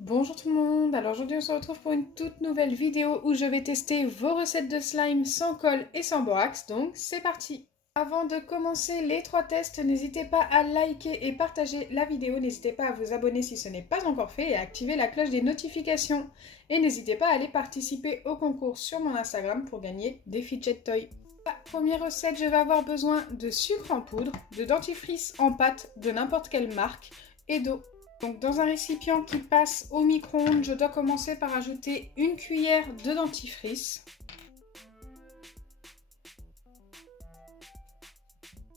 Bonjour tout le monde, alors aujourd'hui on se retrouve pour une toute nouvelle vidéo où je vais tester vos recettes de slime sans colle et sans borax, donc c'est parti. Avant de commencer les 3 tests, n'hésitez pas à liker et partager la vidéo, n'hésitez pas à vous abonner si ce n'est pas encore fait et à activer la cloche des notifications. Et n'hésitez pas à aller participer au concours sur mon Instagram pour gagner des fidget toys. Pour la première recette, je vais avoir besoin de sucre en poudre, de dentifrice en pâte de n'importe quelle marque et d'eau. Donc dans un récipient qui passe au micro-ondes, je dois commencer par ajouter une cuillère de dentifrice.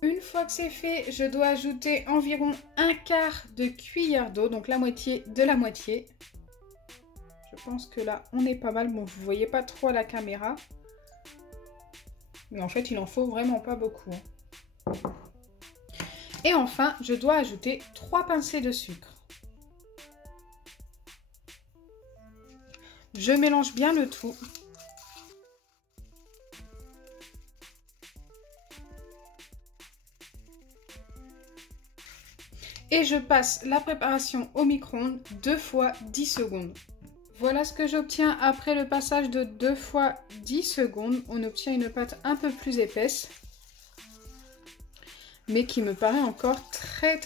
Une fois que c'est fait, je dois ajouter environ un quart de cuillère d'eau, donc la moitié de la moitié. Je pense que là, on est pas mal. Bon, vous voyez pas trop à la caméra. Mais en fait, il en faut vraiment pas beaucoup. Et enfin, je dois ajouter 3 pincées de sucre. Je mélange bien le tout. Et je passe la préparation au micro-ondes 2 fois 10 secondes. Voilà ce que j'obtiens après le passage de 2 fois 10 secondes. On obtient une pâte un peu plus épaisse, mais qui me paraît encore très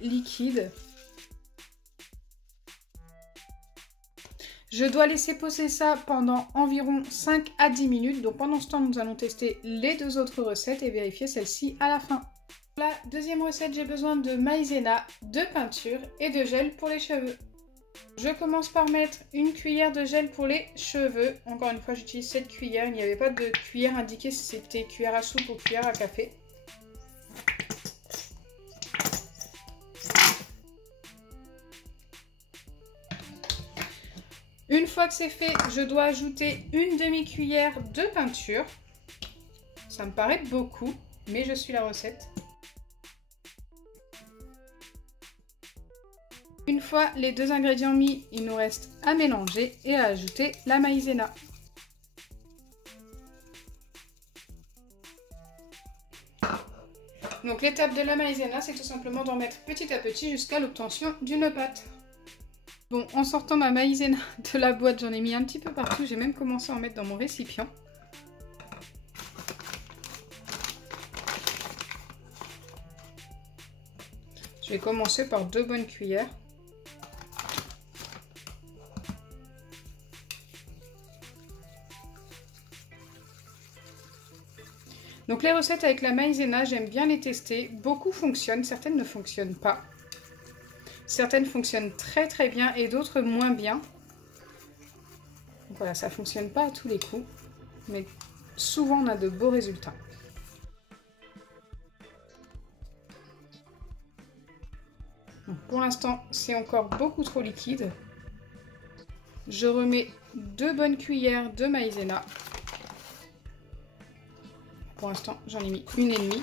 liquide. Je dois laisser poser ça pendant environ 5 à 10 minutes. Donc pendant ce temps, nous allons tester les 2 autres recettes et vérifier celle-ci à la fin. Pour la deuxième recette, j'ai besoin de maïzena, de peinture et de gel pour les cheveux. Je commence par mettre une cuillère de gel pour les cheveux. Encore une fois, j'utilise cette cuillère. Il n'y avait pas de cuillère indiquée si c'était cuillère à soupe ou cuillère à café. Une fois que c'est fait, je dois ajouter une demi-cuillère de peinture. Ça me paraît beaucoup, mais je suis la recette. Une fois les 2 ingrédients mis, il nous reste à mélanger et à ajouter la maïzena. Donc l'étape de la maïzena, c'est tout simplement d'en mettre petit à petit jusqu'à l'obtention d'une pâte. Bon, en sortant ma maïzena de la boîte, j'en ai mis un petit peu partout. J'ai même commencé à en mettre dans mon récipient. Je vais commencer par 2 bonnes cuillères. Donc les recettes avec la maïzena, j'aime bien les tester. Beaucoup fonctionnent, certaines ne fonctionnent pas. Certaines fonctionnent très bien et d'autres moins bien. Donc voilà, ça ne fonctionne pas à tous les coups, mais souvent on a de beaux résultats. Donc pour l'instant, c'est encore beaucoup trop liquide. Je remets 2 bonnes cuillères de maïzena. Pour l'instant, j'en ai mis 1,5.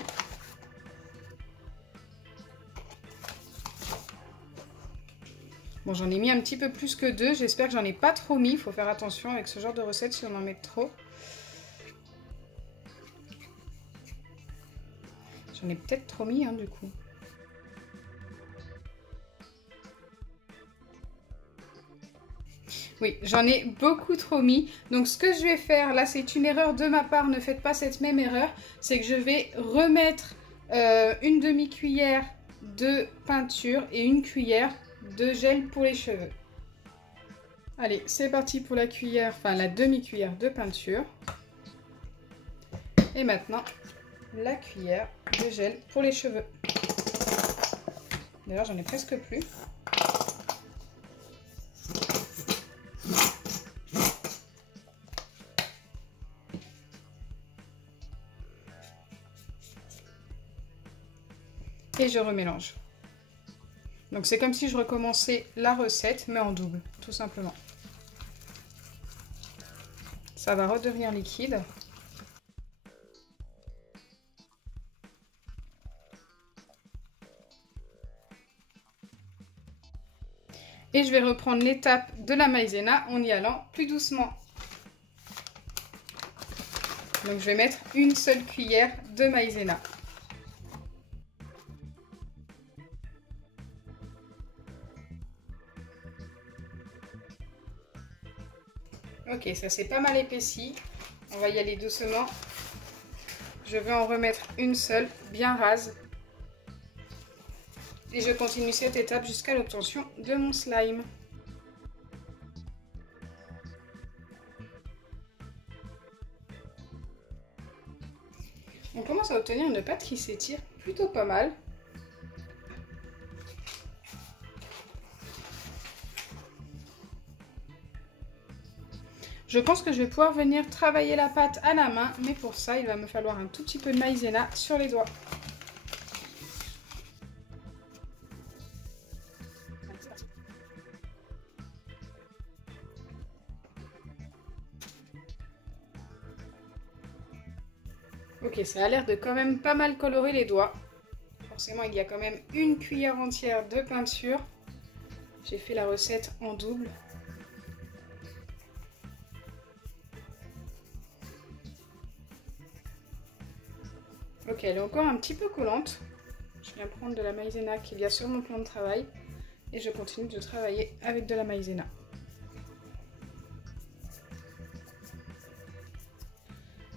Bon, j'en ai mis un petit peu plus que 2. J'espère que j'en ai pas trop mis. Il faut faire attention avec ce genre de recette si on en met trop. J'en ai peut-être trop mis, hein, du coup. Oui, j'en ai beaucoup trop mis. Donc ce que je vais faire, là c'est une erreur de ma part, ne faites pas cette même erreur. C'est que je vais remettre une demi-cuillère de peinture et une cuillère de gel pour les cheveux. Allez, c'est parti pour la cuillère, enfin la demi-cuillère de peinture. Et maintenant, la cuillère de gel pour les cheveux. D'ailleurs, j'en ai presque plus. Et je remélange. Donc c'est comme si je recommençais la recette, mais en double, tout simplement. Ça va redevenir liquide. Et je vais reprendre l'étape de la maïzena en y allant plus doucement. Donc je vais mettre une seule cuillère de maïzena. Ok, ça s'est pas mal épaissi. On va y aller doucement. Je vais en remettre une seule, bien rase. Et je continue cette étape jusqu'à l'obtention de mon slime. On commence à obtenir une pâte qui s'étire plutôt pas mal. Je pense que je vais pouvoir venir travailler la pâte à la main, mais pour ça, il va me falloir un tout petit peu de maïzena sur les doigts. Ok, ça a l'air de quand même pas mal colorer les doigts. Forcément, il y a quand même une cuillère entière de peinture. J'ai fait la recette en double. Ok, elle est encore un petit peu collante. Je viens prendre de la maïzena qu'il y a sur mon plan de travail. Et je continue de travailler avec de la maïzena.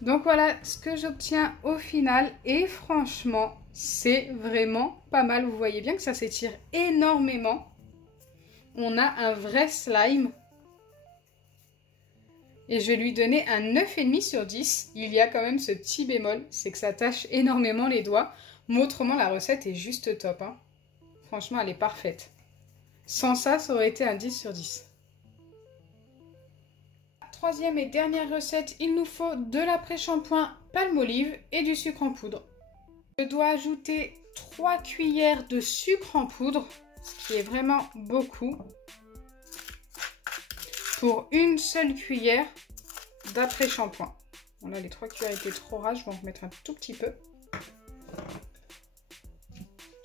Donc voilà ce que j'obtiens au final. Et franchement, c'est vraiment pas mal. Vous voyez bien que ça s'étire énormément. On a un vrai slime. Et je vais lui donner un 9,5 sur 10. Il y a quand même ce petit bémol, c'est que ça tâche énormément les doigts. Mais autrement, la recette est juste top. Hein. Franchement, elle est parfaite. Sans ça, ça aurait été un 10 sur 10. Troisième et dernière recette, il nous faut de l'après-shampoing Palmolive et du sucre en poudre. Je dois ajouter 3 cuillères de sucre en poudre, ce qui est vraiment beaucoup, pour une seule cuillère d'après-shampoing. Bon là, les 3 cuillères étaient trop rases, je vais en remettre un tout petit peu.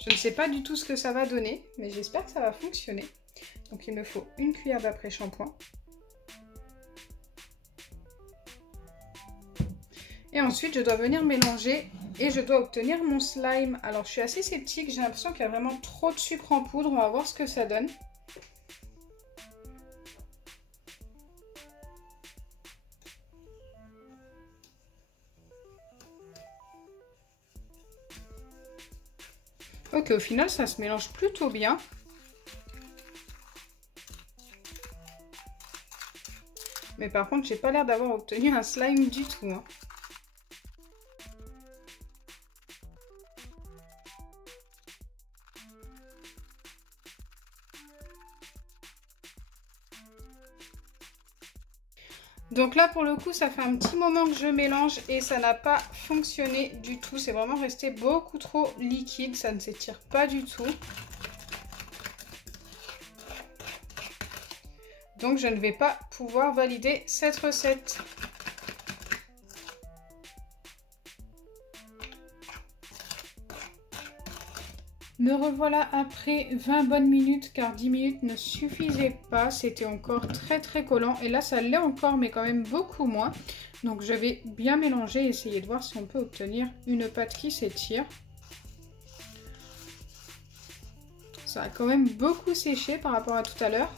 Je ne sais pas du tout ce que ça va donner, mais j'espère que ça va fonctionner. Donc il me faut une cuillère d'après-shampoing. Et ensuite, je dois venir mélanger et je dois obtenir mon slime. Alors, je suis assez sceptique. J'ai l'impression qu'il y a vraiment trop de sucre en poudre. On va voir ce que ça donne. Ok, au final, ça se mélange plutôt bien. Mais par contre, j'ai pas l'air d'avoir obtenu un slime du tout. Hein. Donc là, pour le coup, ça fait un petit moment que je mélange et ça n'a pas fonctionné du tout. C'est vraiment resté beaucoup trop liquide. Ça ne s'étire pas du tout. Donc, je ne vais pas pouvoir valider cette recette. Me revoilà après 20 bonnes minutes car 10 minutes ne suffisaient pas. C'était encore très collant. Et là, ça l'est encore, mais quand même beaucoup moins. Donc, je vais bien mélanger et essayer de voir si on peut obtenir une pâte qui s'étire. Ça a quand même beaucoup séché par rapport à tout à l'heure.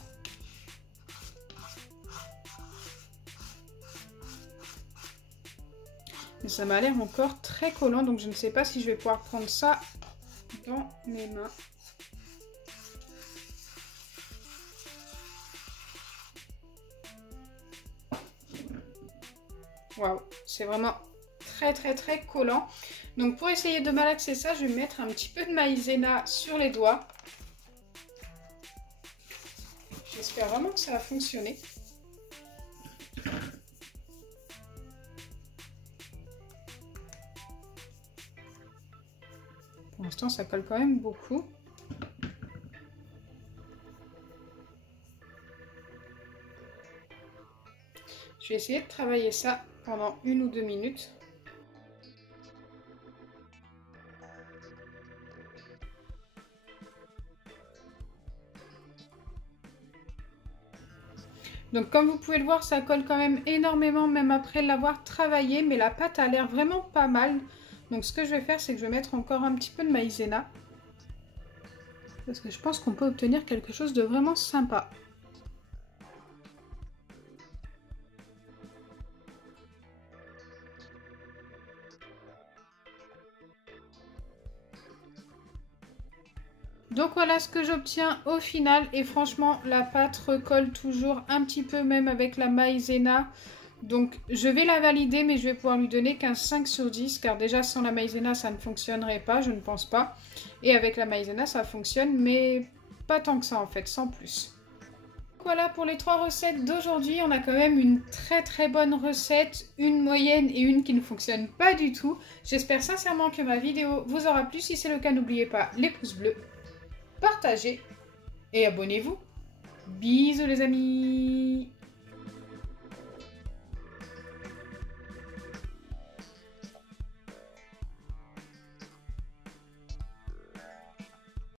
Mais ça m'a l'air encore très collant. Donc, je ne sais pas si je vais pouvoir prendre ça dans mes mains. Waouh, c'est vraiment très collant. Donc pour essayer de malaxer ça, je vais mettre un petit peu de maïzena sur les doigts. J'espère vraiment que ça va fonctionner. Pour l'instant, ça colle quand même beaucoup. Je vais essayer de travailler ça pendant 1 ou 2 minutes. Donc comme vous pouvez le voir, ça colle quand même énormément, même après l'avoir travaillé, mais la pâte a l'air vraiment pas mal. Donc ce que je vais faire, c'est que je vais mettre encore un petit peu de maïzena. Parce que je pense qu'on peut obtenir quelque chose de vraiment sympa. Donc voilà ce que j'obtiens au final. Et franchement, la pâte recolle toujours un petit peu, même avec la maïzena. Donc je vais la valider, mais je vais pouvoir lui donner qu'un 5 sur 10. Car déjà sans la maïzena, ça ne fonctionnerait pas, je ne pense pas. Et avec la maïzena, ça fonctionne, mais pas tant que ça en fait, sans plus. Voilà pour les 3 recettes d'aujourd'hui. On a quand même une très bonne recette, une moyenne et une qui ne fonctionne pas du tout. J'espère sincèrement que ma vidéo vous aura plu. Si c'est le cas, n'oubliez pas les pouces bleus, partagez et abonnez-vous. Bisous les amis!